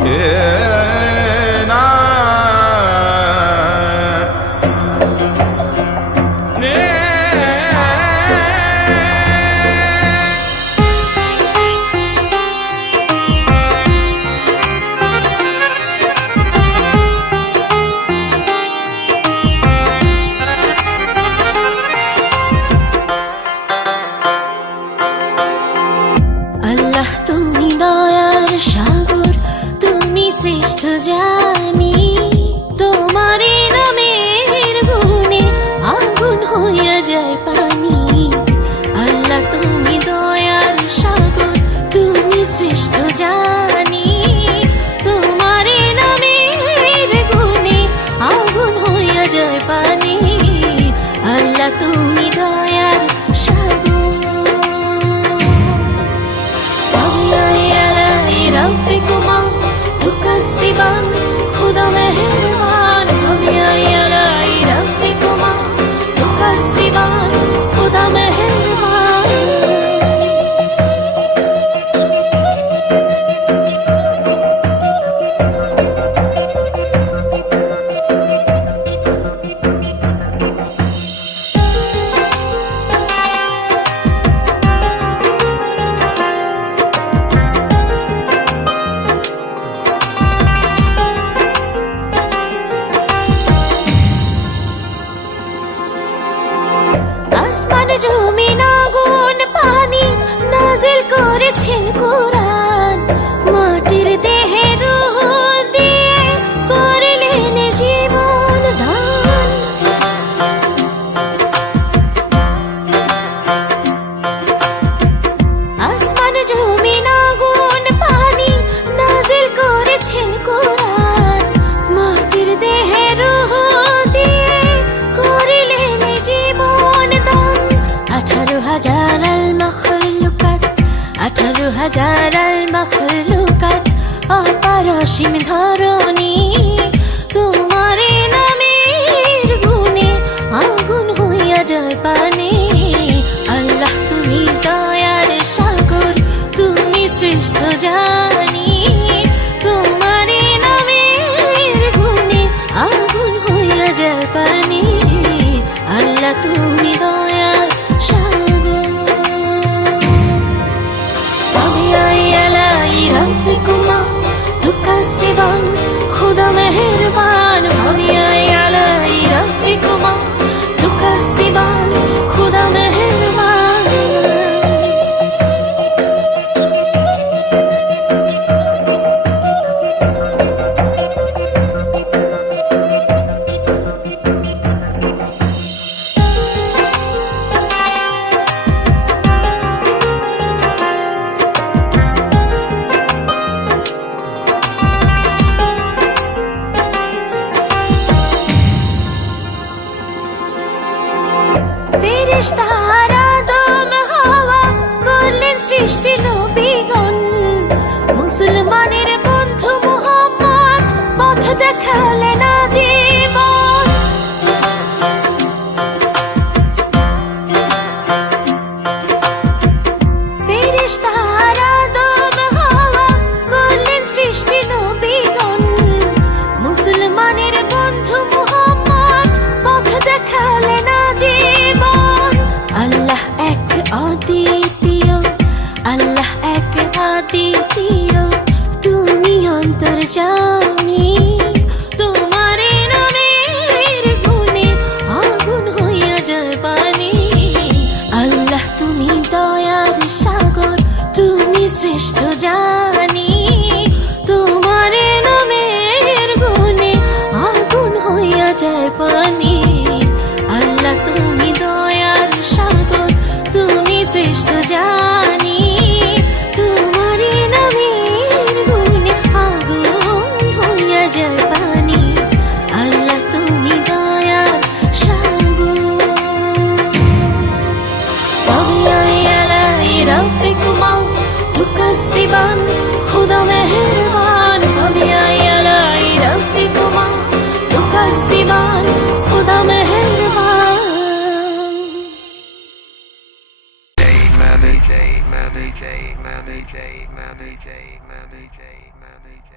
না আল্লাহ তুমি দয়ার সাগর, তুমি শ্রেষ্ঠ জানি। তোমার নামের গুণে আগুন হইয়া যায় পানি। আল্লাহ তুমি দয়ার সাগর, তুমি শ্রেষ্ঠ জানি। তোমার নামের গুণে আগুন হইয়া যায় পানি। আল্লাহ তুমি দয়ার সাগর। ربكما تكذبان خدا مهربان فبأي آلاء ربكما تكذبان خدا مهربان আসমান জমিন আগুন পানি নাজিল করেছেন কোরআন। মাটির দেহে রূহ দিয়ে করলেন জীবন দান। আসমান জমিন আগুন পানি নাজিল করেছেন কোরআন। মাটির দেহে রূহ দিয়ে করলেন জীবন দান। 18,000 المخلوقات 18,000 المخلوقات অপারসীম ধরণী। তোমার নামের গুণে আগুন হইয়া যায় পানি। আল্লাহ তুমি দয়ার সাগর, তুমি শ্রেষ্ঠ জানি। তোমার নামের গুণে আগুন হইয়া যায় পানি। আল্লাহ তুমি দয়ার সাগর। فبأي آلاء ربكما تكذبان خدا مهربان فبأي آلاء ربكما تكذبان خدا مهربان ফেরেশতারা আদম হাওয়া করলেন সৃষ্টি নবীগণ। মুসলমানের বন্ধু মুহাম্মদ পথ দেখালেন আজীবন। ফেরেশতারা আদম হাওয়া করলেন সৃষ্টি নবীগণ। মুসলমানের বন্ধু মুহাম্মদ পথ দেখালেন আজীবন। আল্লাহ এক অদ্বিতীয়, আল্লাহ এক অদ্বিতীয়, তুমি অন্তর্যামী। তোমার নামের গুণে আগুন হইয়া যায় পানি। আল্লাহ তুমি দয়ার সাগর, তুমি শ্রেষ্ঠ জানি। তোমার নামের গুণে আগুন হইয়া যায় পানি। আল্লাহ তুমি দয়ার সাগর, তুমি শ্রেষ্ঠ জানি। তোমার নামের গুণে আগুন হইয়া যায় পানি। আল্লাহ তুমি দয়ার সাগর। فبأي آلاء ربكما تكذبان خدا مهربان فبأي آلاء ربكما تكذبان خدا مهربان Mother J, Mother J, Mother J, Mother J, Mother J, Mother J.